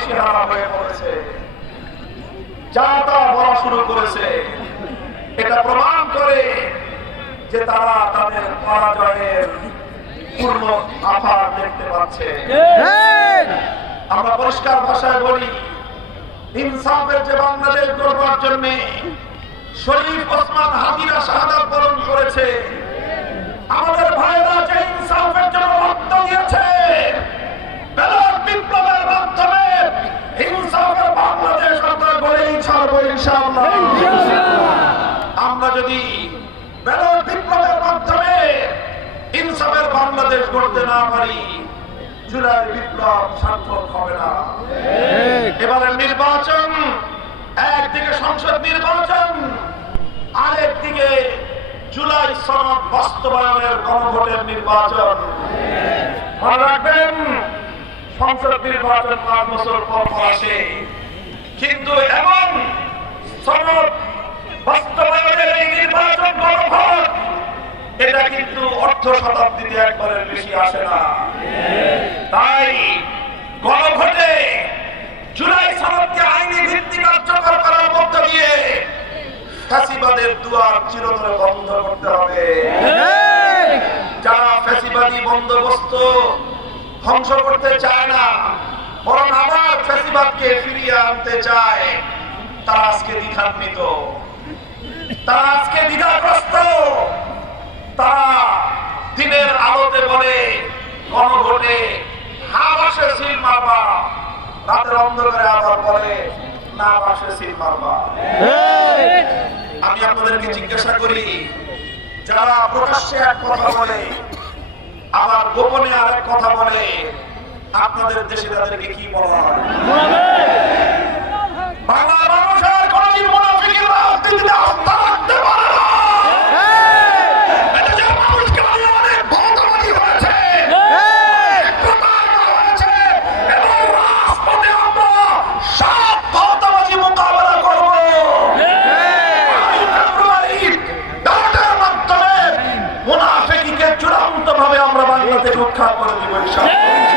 দিশেহারা হয়ে পড়েছে, যা তা বলা শুরু করেছে। এটা প্রমাণ করে যে তারা তাদের পরাজয়ের পূর্ণ আভাস দেখতে পাচ্ছে। আমরা পরিষ্কার ভাষায় বলি, ইনসাফের যে বাংলাদেশ গড়বার জন্য শরীফ ওসমান হাদিরা শাহাদাত বরণ করেছে, আমাদের ভাইরা যে ইনসাফের জন্য রক্ত দিয়েছে, বেলাল বিপ্লবের মাধ্যমে ইনসাফের বাংলাদেশ আমরা গড়েই ছাড়বো ইনশাআল্লাহ। আমরা যদি বেলাল বিপ্লবের মাধ্যমে ইনসাফের বাংলাদেশ গড়তে না পারি, জুলাই বিপ্লব সার্থক হবে না। এবারের নির্বাচন একদিকে সংসদ নির্বাচন, আরেকদিকে জুলাই সনদ বাস্তবায়নের গণভোটের নির্বাচন। মনে রাখবেন, সংসদ নির্বাচন 5 বছর পর আসে, কিন্তু এমন সনদ বাস্তবায়নের এই নির্বাচন গণভোট, এটা কিন্তু অর্ধ শতাব্দীতে একবারের বেশি আসে না। তাই গণভোটে জুলাই সনদকে আইনি ভিত্তি কার্যকর করার মধ্য দিয়ে ফ্যাসিবাদের দুয়ার চিরতরে বন্ধ করতে হবে। যারা ফ্যাসিবাদী বন্দোবস্ত ধ্বংস করতে চায় না, বরং আবার ফ্যাসিবাদকে ফিরিয়ে আনতে চায়, তারা আজকে দ্বিধান্বিত, তারা আজকে দ্বিধাগ্রস্ত। তারা দিনের আলোতে বলে গণভোটে হা বাসে সিল মারবা, রাতের অন্ধকারে আবার বলে না বাসে সিল মারবা। আমি আপনাদেরকে জিজ্ঞাসা করি, যারা প্রকাশ্যে এক কথা বলে আবার গোপনে আরেক কথা বলে, আপনাদের দেশে তাদেরকে কি বলা হয়? বাংলা মানুষের কোনদিন মুনাফিকের রাজনীতিতে আস্থা রাখতে পারে না। আমরা বাংলাদেশ রক্ষা করে দিব ইনশাআল্লাহ।